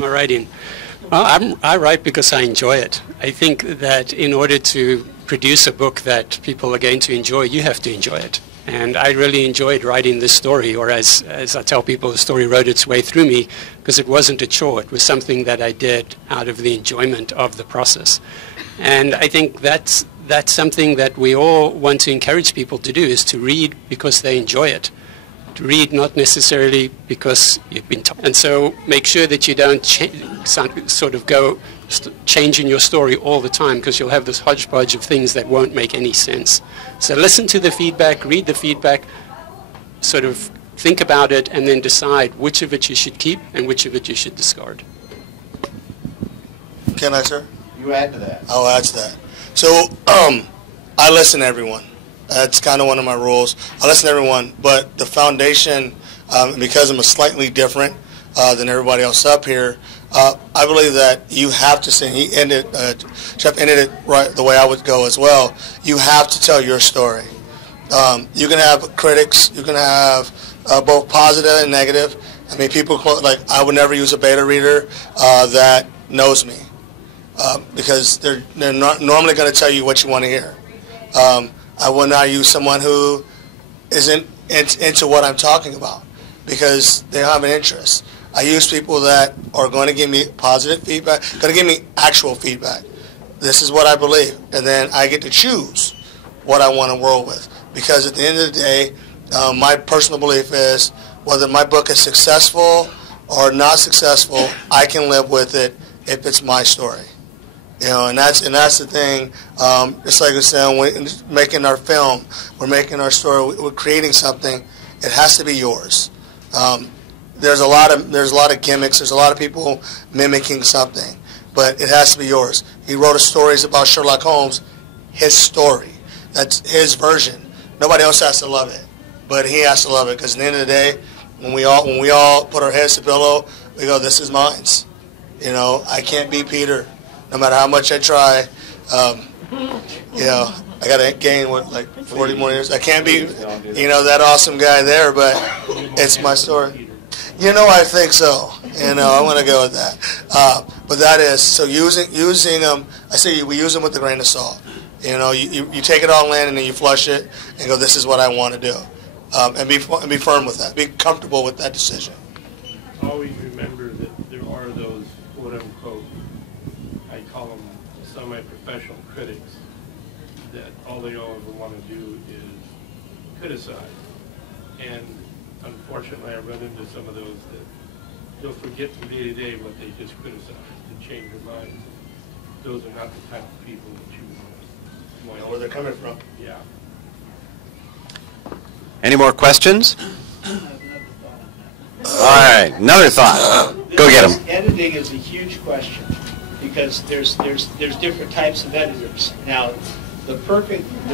my writing? Well, I write because I enjoy it. I think that in order to produce a book that people are going to enjoy, you have to enjoy it. And I really enjoyed writing this story, or as I tell people, the story wrote its way through me because it wasn't a chore. It was something that I did out of the enjoyment of the process. And I think that's something that we all want to encourage people to do, is to read because they enjoy it. To read not necessarily because you've been told. And so make sure that you don't sort of go changing your story all the time, because you'll have this hodgepodge of things that won't make any sense. So listen to the feedback, read the feedback, sort of think about it, and then decide which of it you should keep and which of it you should discard. Can I, sir? You add to that. I'll add to that. So I listen to everyone. That's kind of one of my rules. I listen to everyone, but the foundation, because I'm slightly different than everybody else up here, I believe that you have to sing. Jeff ended it right the way I would go as well. You have to tell your story. You can have critics. You can have both positive and negative. I mean, people quote, like, I would never use a beta reader that knows me because they're not normally going to tell you what you want to hear. I will not use someone who isn't into what I'm talking about because they have an interest. I use people that are going to give me positive feedback, going to give me actual feedback. This is what I believe. And then I get to choose what I want to roll with. Because at the end of the day, my personal belief is whether my book is successful or not successful, I can live with it if it's my story. You know, and that's the thing. It's like I said, we're making our film, we're making our story, we're creating something. It has to be yours. There's a lot of gimmicks. There's a lot of people mimicking something, but it has to be yours. He wrote stories about Sherlock Holmes, his story. That's his version. Nobody else has to love it, but he has to love it because at the end of the day, when we all put our heads to pillow, we go, "This is mine." You know, I can't be Peter, no matter how much I try. You know, I got to gain like 40 more years. I can't be, you know, that awesome guy there, but it's my story. You know, I think so. You know, I'm going to go with that. But that is, so using them, I say we use them with a grain of salt. You know, you take it all in and then you flush it and go, this is what I want to do. And be firm with that. Be comfortable with that decision. Always remember that there are those, quote-unquote, I call them semi-professional critics, that all they ever want to do is criticize. And unfortunately, I run into some of those that they'll forget from day to day what they just criticized and change their minds. Those are not the type of people that you want to know where they're coming from. Yeah. Any more questions? All right, another thought. Go get them. Editing is a huge question because there's different types of editors. Now, the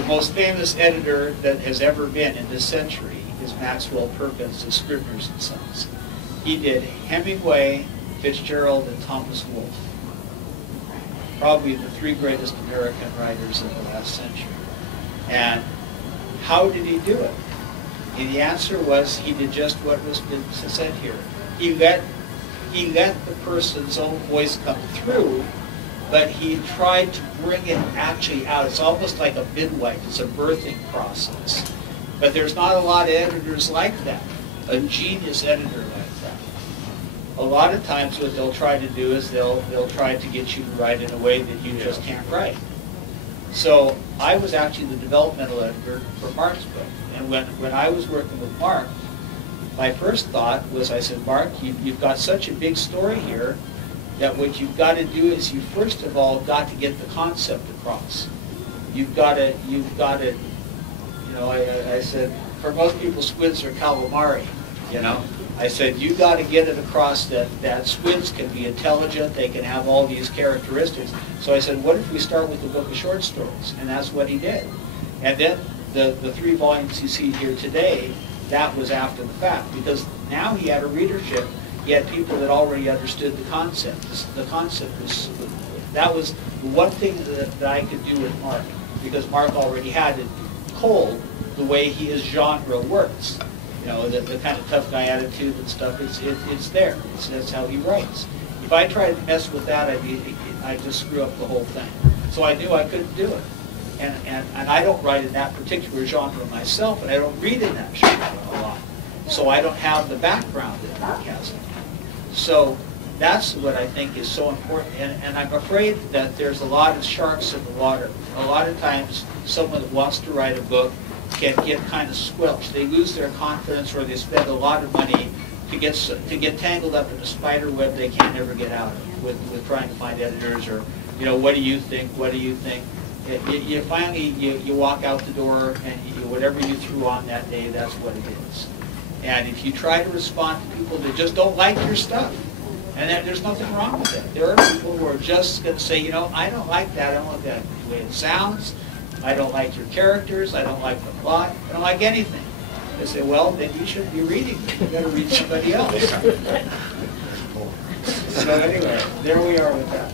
most famous editor that has ever been in this century is Maxwell Perkins of Scribner's and Sons. He did Hemingway, Fitzgerald, and Thomas Wolfe. Probably the three greatest American writers of the last century. And how did he do it? And the answer was he did just what was been said here. He let the person's own voice come through, but he tried to bring it actually out. It's almost like a midwife. It's a birthing process. But there's not a lot of editors like that, a genius editor like that. A lot of times what they'll try to do is they'll try to get you to write in a way that you just can't write. So I was actually the developmental editor for Mark's book. And when I was working with Mark, my first thought was, I said, Mark, you've got such a big story here that what you've got to do is you first of all got to get the concept across. You've got to, you know, I said, for most people, squids are calamari, you know. I said, you got to get it across that squids can be intelligent, they can have all these characteristics. So I said, what if we start with the book of short stories? And that's what he did. And then the 3 volumes you see here today, that was after the fact, because now he had a readership. He had people that already understood the concept. The concept was, that was the one thing that I could do with Mark, because Mark already had it cold the way his genre works. You know, the kind of tough guy attitude and stuff, it's there. That's how he writes. If I tried to mess with that, I'd just screw up the whole thing. So I knew I couldn't do it. And I don't write in that particular genre myself, and I don't read in that genre a lot. So I don't have the background that Mark has. So that's what I think is so important. And I'm afraid that there's a lot of sharks in the water. A lot of times someone that wants to write a book can get kind of squelched. They lose their confidence, or they spend a lot of money to get tangled up in a spider web they can't ever get out of with trying to find editors, or, what do you think? What do you think? You finally walk out the door, and whatever you threw on that day, that's what it is. And if you try to respond to people that just don't like your stuff, and there's nothing wrong with that. There are people who are just going to say, I don't like that. I don't like that the way it sounds. I don't like your characters. I don't like the plot. I don't like anything. They say, well, then you shouldn't be reading it. You've got to read somebody else. So anyway, there we are with that.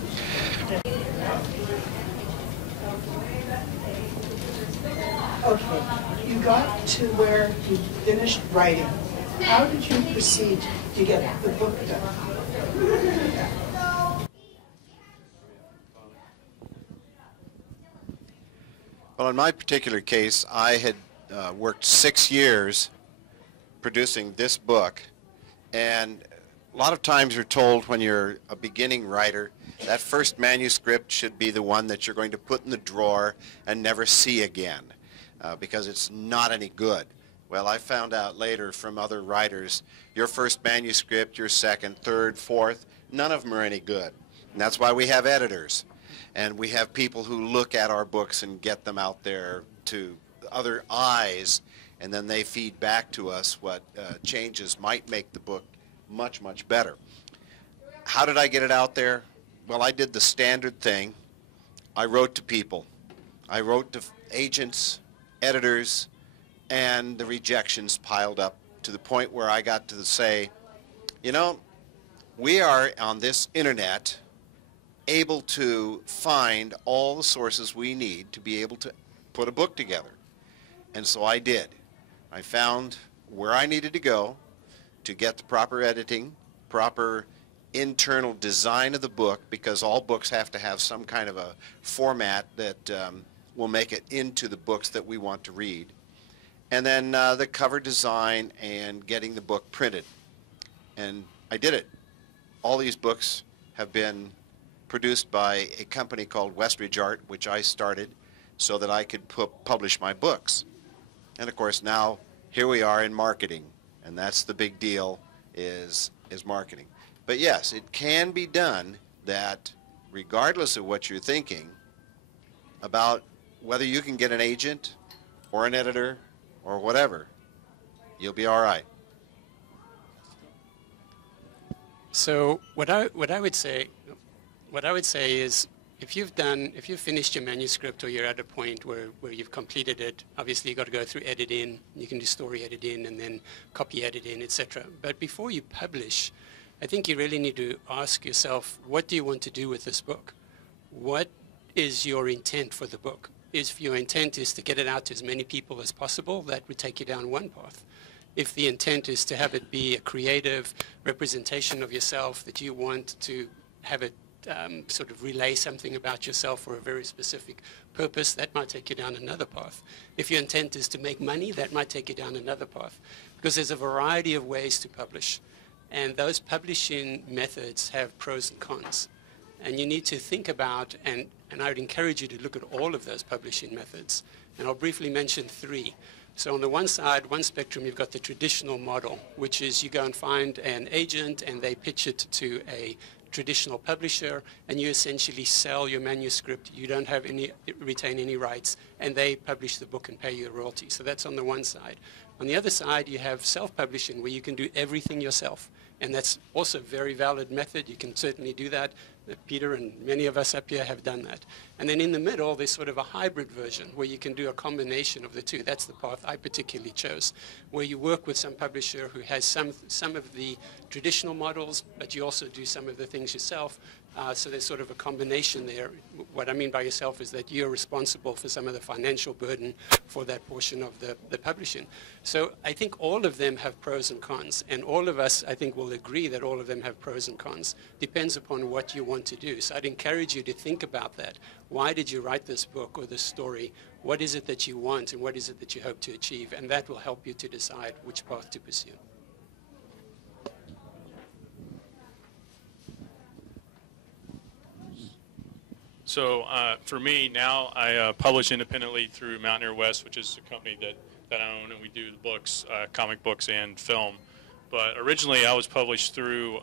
Okay, you got to where you finished writing. How did you proceed to get the book done? Well, in my particular case, I had worked 6 years producing this book, and a lot of times you're told when you're a beginning writer that first manuscript should be the one that you're going to put in the drawer and never see again because it's not any good. Well, I found out later from other writers, your first manuscript, your second, third, fourth, none of them are any good. And that's why we have editors. And we have people who look at our books and get them out there to other eyes, and then they feed back to us what changes might make the book much, much better. How did I get it out there? Well, I did the standard thing. I wrote to people. I wrote to agents, editors, and the rejections piled up to the point where I got to say, we are on this internet able to find all the sources we need to be able to put a book together. And so I did. I found where I needed to go to get the proper editing, proper internal design of the book, because all books have to have some kind of a format that will make it into the books that we want to read. And then the cover design and getting the book printed. And I did it. All these books have been produced by a company called Westridge Art, which I started so that I could publish my books. And of course now here we are in marketing, and that's the big deal, is marketing. But yes, it can be done, that regardless of what you're thinking about whether you can get an agent or an editor or whatever, you'll be all right. So what I would say is, if you've finished your manuscript, or you're at a point where you've completed it, obviously you've got to go through editing. You can do story editing and then copy editing, etc. But before you publish, I think you really need to ask yourself, what do you want to do with this book? What is your intent for the book? If your intent is to get it out to as many people as possible, that would take you down one path. If the intent is to have it be a creative representation of yourself, that you want to have it sort of relay something about yourself for a very specific purpose, that might take you down another path. If your intent is to make money, that might take you down another path. Because there's a variety of ways to publish. And those publishing methods have pros and cons. And you need to think about, and I would encourage you to look at all of those publishing methods. And I'll briefly mention 3. So on the one side, one spectrum, you've got the traditional model, which is you go and find an agent and they pitch it to a traditional publisher, and you essentially sell your manuscript. You don't have retain any rights, and they publish the book and pay you a royalty. So that's on the one side. On the other side, you have self-publishing, where you can do everything yourself, and that's also a very valid method. You can certainly do that. Peter and many of us up here have done that. And then in the middle, there's sort of a hybrid version where you can do a combination of the two. That's the path I particularly chose, where you work with some publisher who has some of the traditional models, but you also do some of the things yourself So there's sort of a combination there. What I mean by yourself is that you're responsible for some of the financial burden for that portion of the publishing. So I think all of them have pros and cons, and all of us, I think, will agree that all of them have pros and cons. Depends upon what you want to do. So I'd encourage you to think about that. Why did you write this book or this story? What is it that you want, and what is it that you hope to achieve? And that will help you to decide which path to pursue. So for me now, I publish independently through Mountaineer West, which is a company that I own, and we do the books, comic books and film. But originally I was published through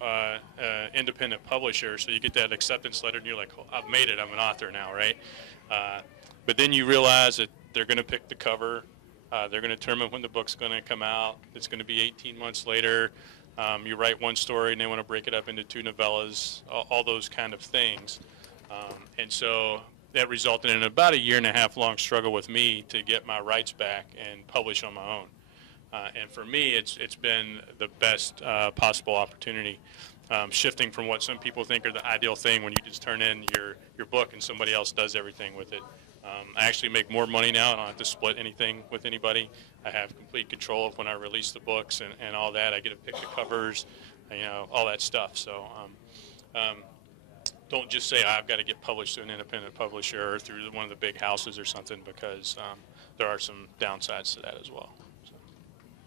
independent publisher, so you get that acceptance letter and you're like, oh, I've made it, I'm an author now, right? But then you realize that they're going to pick the cover, they're going to determine when the book's going to come out, it's going to be 18 months later, you write one story and they want to break it up into 2 novellas, all those kind of things. And so that resulted in about a 1.5 year long struggle with me to get my rights back and publish on my own. And for me, it's been the best possible opportunity, shifting from what some people think are the ideal thing when you just turn in your book and somebody else does everything with it. I actually make more money now. I don't have to split anything with anybody. I have complete control of when I release the books and all that. I get to pick the covers, you know, all that stuff. So don't just say I've got to get published through an independent publisher or through one of the big houses or something, because there are some downsides to that as well.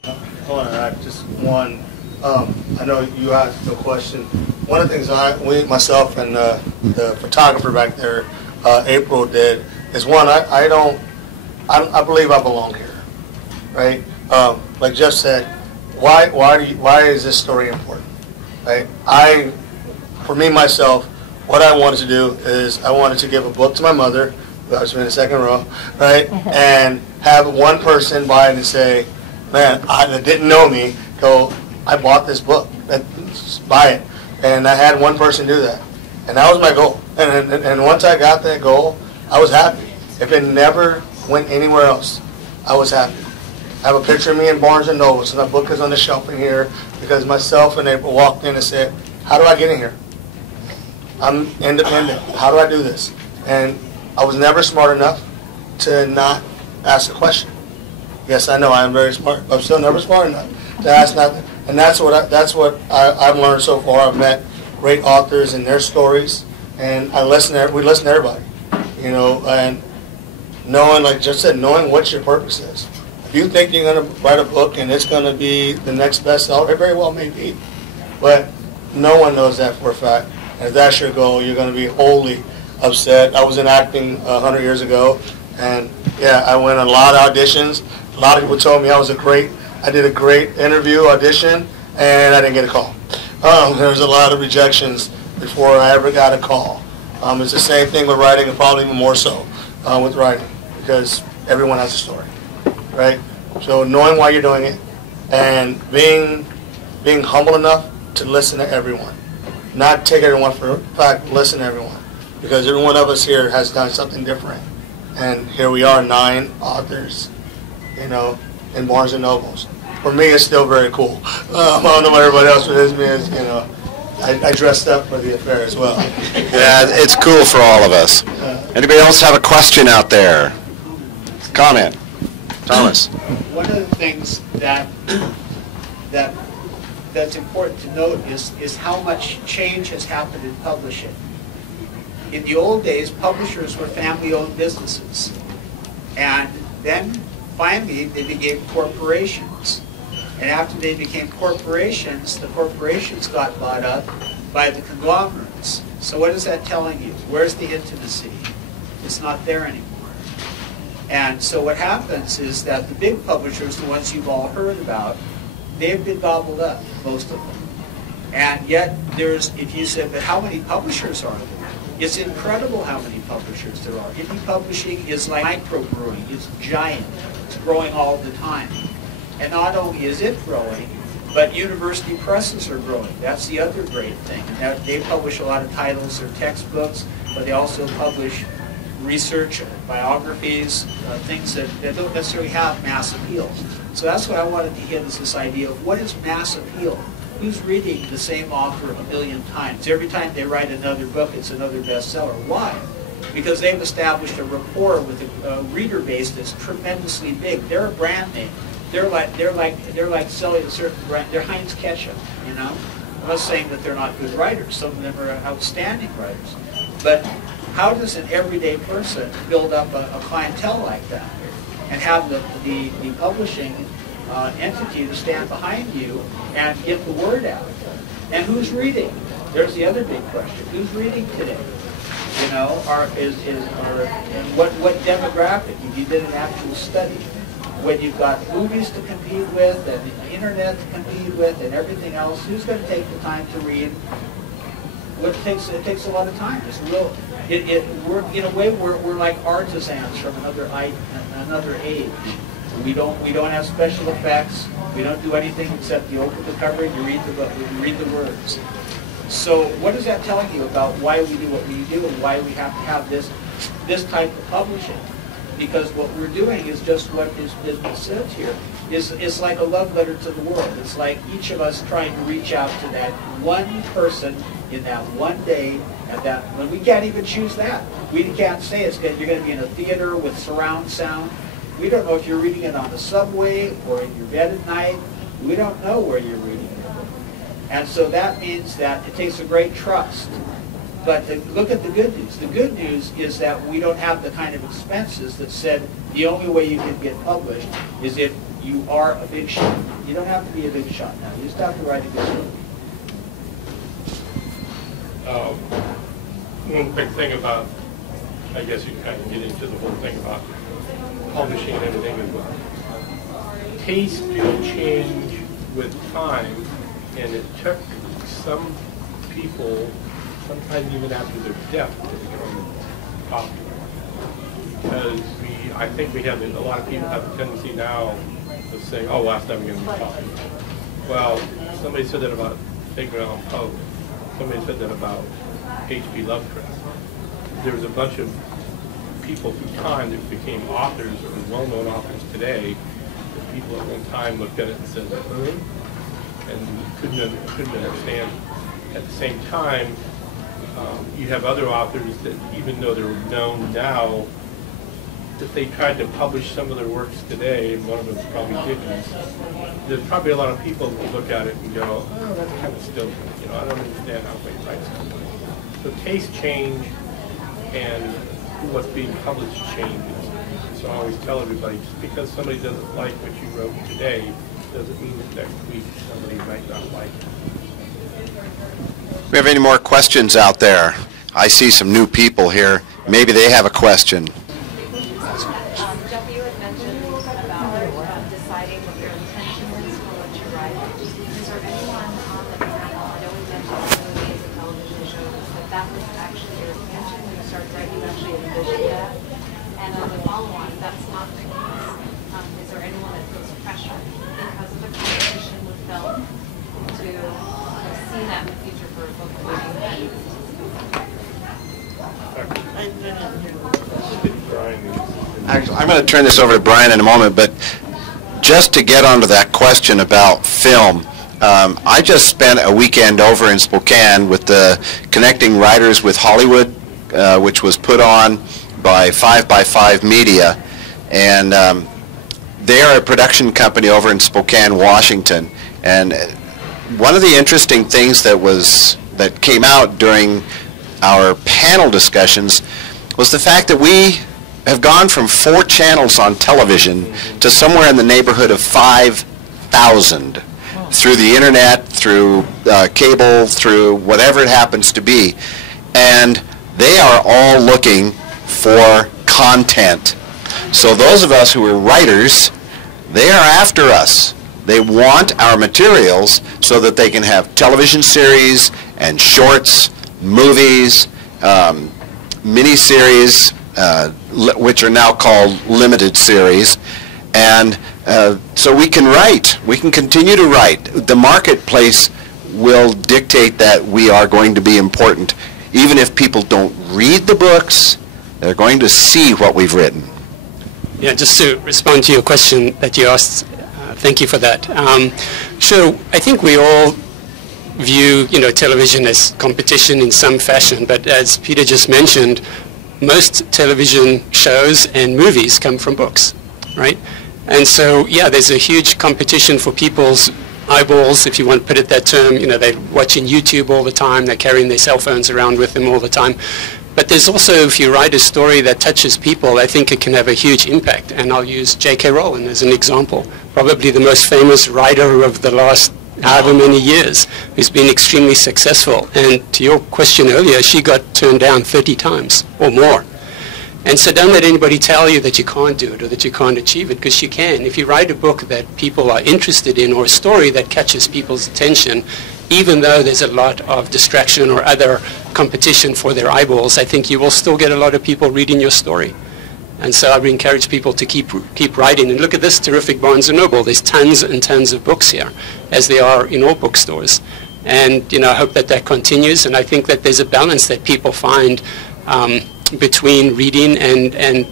So. Hold on, I just one. I know you asked the question. One of the things myself and the photographer back there, April, did is one. I believe I belong here, right? Like Jeff said, why is this story important, right? For me myself, what I wanted to do is I wanted to give a book to my mother, who I was in the second row, right, and have one person buy it and say, man, that didn't know me, go, I bought this book, buy it. And I had one person do that. And that was my goal. And once I got that goal, I was happy. If it never went anywhere else, I was happy. I have a picture of me in Barnes & Noble, and that book is on the shelf in here because myself and April walked in and said, how do I get in here? I'm independent. How do I do this? And I was never smart enough to not ask a question. Yes, I know I'm very smart, but I'm still never smart enough to ask nothing. And that's what I've learned so far. I've met great authors and their stories, and we listen to everybody, you know, and knowing, like Jeff said, knowing what your purpose is. If you think you're going to write a book and it's going to be the next bestseller, it very well may be, but no one knows that for a fact. And if that's your goal, you're going to be wholly upset. I was in acting 100 years ago, and yeah, I went on a lot of auditions. A lot of people told me I did a great interview audition, and I didn't get a call. There was a lot of rejections before I ever got a call. It's the same thing with writing, and probably even more so with writing, because everyone has a story, right? So knowing why you're doing it, and being humble enough to listen to everyone. Not take everyone for a fact, listen to everyone. Because every one of us here has done something different. And here we are, 9 authors, you know, in Barnes & Nobles. For me, it's still very cool. I don't know what everybody else is, you know. I dressed up for the affair as well. Yeah, it's cool for all of us. Anybody else have a question out there? Comment. Thomas. One of the things that's important to note is how much change has happened in publishing. In the old days, publishers were family-owned businesses, and then finally they became corporations. And after they became corporations, the corporations got bought up by the conglomerates. So what is that telling you? Where's the intimacy? It's not there anymore. And so what happens is that the big publishers, the ones you've all heard about, they've been gobbled up, most of them. And yet if you said, but how many publishers are there? It's incredible how many publishers there are. Indie publishing is like microbrewing. It's giant. It's growing all the time. And not only is it growing, but university presses are growing. That's the other great thing. And they publish a lot of titles or textbooks, but they also publish research, biographies, things that don't necessarily have mass appeal. So that's what I wanted to hit, is this idea of what is mass appeal. who's reading the same author a million times? Every time they write another book, it's another bestseller. Why? Because they've established a rapport with a reader base that's tremendously big. They're a brand name. They're like selling a certain brand. They're Heinz Ketchup, you know. I'm not saying that they're not good writers. Some of them are outstanding writers. But how does an everyday person build up a clientele like that and have the publishing entity to stand behind you and get the word out? And who's reading? There's the other big question. Who's reading today? You know, and what demographic? If you did an actual study, when you've got movies to compete with and the internet to compete with and everything else, who's going to take the time to read? It takes a lot of time. We're in a way we're like artisans from another age. We don't have special effects. We don't do anything except you open the cover and you read the book, you read the words. So what is that telling you about why we do what we do and why we have to have this type of publishing? Because what we're doing is just what has been said here. It's like a love letter to the world. It's like each of us trying to reach out to that one person in that one day, and that when we can't even choose that. We can't say you're going to be in a theater with surround sound. We don't know if you're reading it on the subway or in your bed at night. We don't know where you're reading it. And so that means that it takes a great trust. But look at the good news. The good news is that we don't have the kind of expenses that said the only way you can get published is if you are a big shot. You don't have to be a big shot now. You just have to write a good book. One quick thing about, I guess you can kind of get into the whole thing about publishing and everything as well. Tastes do change with time, and it took some people, sometimes even after their death, to become popular. Because I think we have, a lot of people have a tendency now of saying, oh, last time we're going to be popular. Well, somebody said that about Edgar Allan Poe. Somebody said that about H.P. Lovecraft. There was a bunch of people through time that became authors or well-known authors today. That people at one time looked at it and said, and couldn't understand. At the same time, you have other authors that, even though they're known now, if they tried to publish some of their works today, and one of them is probably Dickens, there's probably a lot of people who look at it and go, oh, that's kind of stupid. You know, I don't understand how they write something. So tastes change, and what's being published changes. So I always tell everybody, just because somebody doesn't like what you wrote today, doesn't mean that next week somebody might not like it. Do we have any more questions out there? I see some new people here. Maybe they have a question. Jeff, you had mentioned about deciding what your intention is for what you write. Is there anyone on the panel, I know we mentioned movies and television shows, but that was actually your intention when you started writing, you actually envisioned that? And on the follow-on, that's not the case. Is there anyone that feels pressure because of the competition with film to see that in the future for a book reading? Actually, I'm going to turn this over to Brian in a moment, but just to get onto that question about film, I just spent a weekend over in Spokane with the Connecting Writers with Hollywood, which was put on by 5x5 Media, and they are a production company over in Spokane, Washington. And one of the interesting things that came out during our panel discussions was the fact that we have gone from 4 channels on television to somewhere in the neighborhood of 5,000 through the internet, through cable, through whatever it happens to be. And they are all looking for content. So those of us who are writers, they are after us. They want our materials so that they can have television series and shorts, movies, miniseries, which are now called limited series, and so we can write. We can continue to write. The marketplace will dictate that we are going to be important. Even if people don't read the books, they're going to see what we've written. Yeah, just to respond to your question that you asked, thank you for that. So I think we all view, television as competition in some fashion, but as Peter just mentioned, most television shows and movies come from books, right? And so, yeah, there's a huge competition for people's eyeballs, if you want to put it that term. They're watching YouTube all the time, they're carrying their cell phones around with them all the time. But there's also, if you write a story that touches people, I think it can have a huge impact. And I'll use J.K. Rowling as an example, probably the most famous writer of the last however many years, who's been extremely successful. And to your question earlier, she got turned down 30 times or more. And so don't let anybody tell you that you can't do it or that you can't achieve it, because you can. If you write a book that people are interested in, or a story that catches people's attention, even though there's a lot of distraction or other competition for their eyeballs, I think you will still get a lot of people reading your story. And so I would encourage people to keep writing. And look at this terrific Barnes & Noble. There's tons and tons of books here, as there are in all bookstores. And I hope that continues. And I think that there's a balance that people find between reading and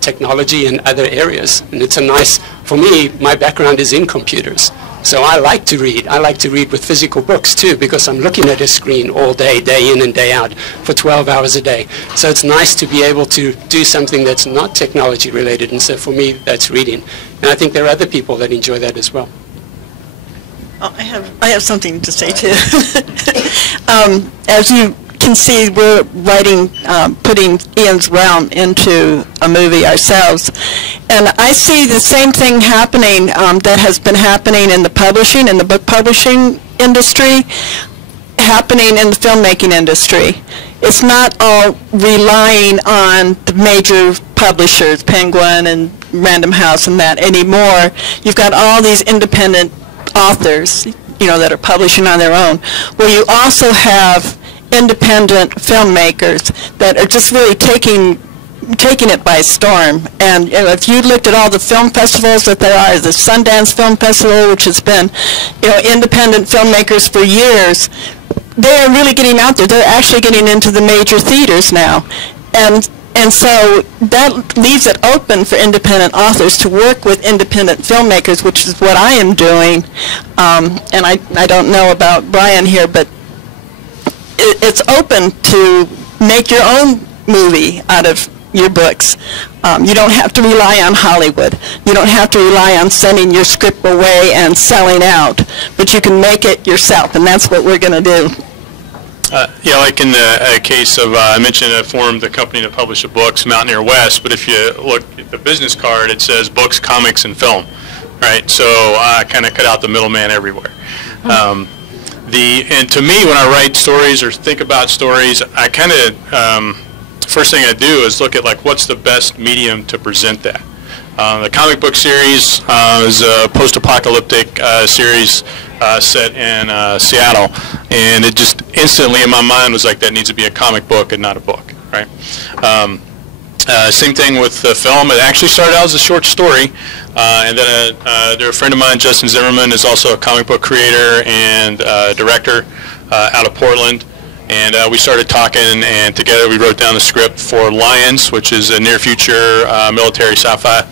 technology and other areas. And it's for me, my background is in computers. So I like to read. I like to read with physical books too, because I'm looking at a screen all day, day in and day out, for 12 hours a day. So it's nice to be able to do something that's not technology related. And so for me, that's reading. And I think there are other people that enjoy that as well. Oh, I have something to say too. As you can see, we're writing, putting Ian's Realm into a movie ourselves. And I see the same thing happening that has been happening in the publishing, in the book publishing industry, happening in the filmmaking industry. It's not all relying on the major publishers, Penguin and Random House and that anymore. You've got all these independent authors, that are publishing on their own, where you also have independent filmmakers that are just really taking it by storm. And if you looked at all the film festivals that there are, the Sundance Film Festival, which has been, independent filmmakers for years, they are really getting out there. They're actually getting into the major theaters now. And so that leaves it open for independent authors to work with independent filmmakers, which is what I am doing. And I don't know about Brian here, but it's open to make your own movie out of your books. You don't have to rely on Hollywood. You don't have to rely on sending your script away and selling out, but you can make it yourself, and that's what we're going to do. Yeah, like in the case of, I mentioned I formed the company that published books, Mountaineer West, but if you look at the business card, it says books, comics, and film, right? So I kind of cut out the middleman everywhere. And to me, when I write stories or think about stories, I kind of, first thing I do is look at what's the best medium to present that. The comic book series is a post-apocalyptic series set in Seattle, and it just instantly in my mind was that needs to be a comic book and not a book, right? Same thing with the film. It actually started out as a short story, and then a friend of mine, Justin Zimmerman, is also a comic book creator and director out of Portland. And we started talking, and together we wrote down the script for Lions, which is a near-future military sci-fi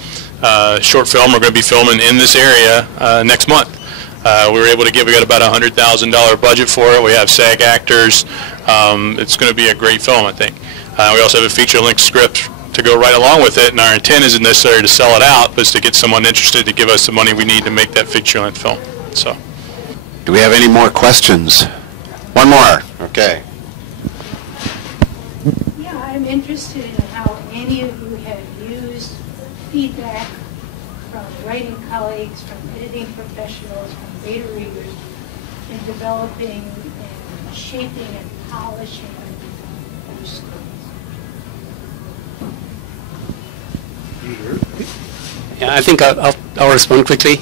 short film. We're going to be filming in this area next month. We were able to we got about a $100,000 budget for it. We have SAG actors. It's going to be a great film, I think. We also have a feature-length script to go right along with it, and our intent isn't necessarily to sell it out, but it's to get someone interested to give us the money we need to make that feature-length film. So, do we have any more questions? One more. Okay. Yeah, I'm interested in how any of you have used feedback from writing colleagues, from editing professionals, from beta readers in developing and shaping and polishing your stories. Yeah, I think I'll respond quickly.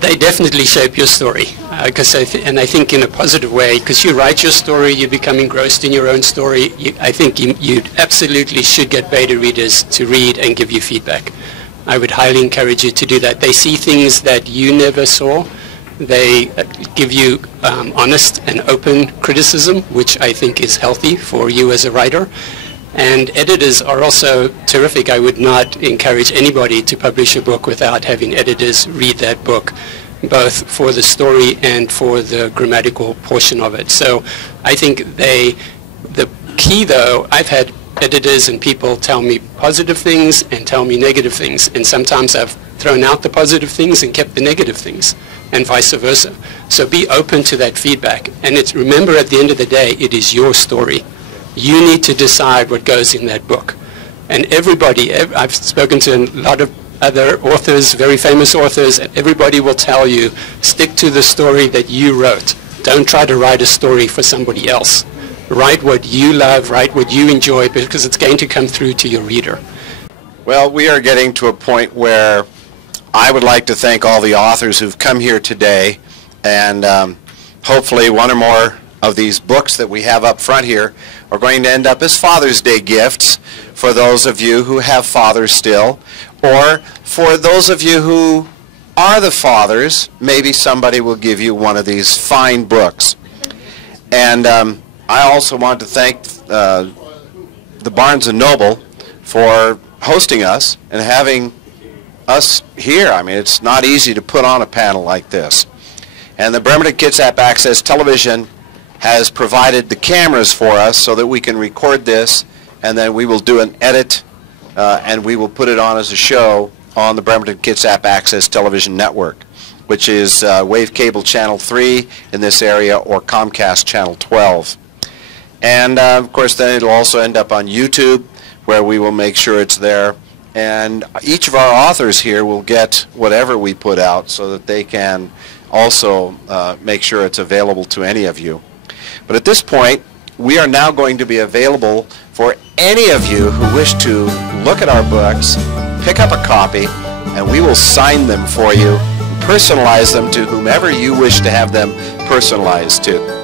They definitely shape your story, and I think in a positive way, because you write your story, you become engrossed in your own story. I think you absolutely should get beta readers to read and give you feedback. I would highly encourage you to do that. They see things that you never saw. They give you honest and open criticism, which I think is healthy for you as a writer. And editors are also terrific. I would not encourage anybody to publish a book without having editors read that book both for the story and for the grammatical portion of it. So I think the key though, I've had editors and people tell me positive things and tell me negative things, and sometimes I've thrown out the positive things and kept the negative things, and vice versa. So be open to that feedback, and remember at the end of the day, it is your story. You need to decide what goes in that book. And everybody, I've spoken to a lot of other authors, very famous authors, and everybody will tell you, stick to the story that you wrote. Don't try to write a story for somebody else. Write what you love, write what you enjoy, because it's going to come through to your reader. Well, we are getting to a point where I would like to thank all the authors who've come here today, and hopefully one or more of these books that we have up front here are going to end up as Father's Day gifts for those of you who have fathers still, or for those of you who are the fathers, maybe somebody will give you one of these fine books. And I also want to thank the Barnes & Noble for hosting us and having us here. I mean, it's not easy to put on a panel like this. And the Bremerton Kitsap Access Television has provided the cameras for us so that we can record this, and then we will do an edit and we will put it on as a show on the Bremerton Kitsap Access Television Network, which is Wave Cable Channel 3 in this area, or Comcast Channel 12. And of course then it'll also end up on YouTube, where we will make sure it's there. And each of our authors here will get whatever we put out so that they can also make sure it's available to any of you. But at this point, we are now going to be available for any of you who wish to look at our books, pick up a copy, and we will sign them for you, personalize them to whomever you wish to have them personalized to.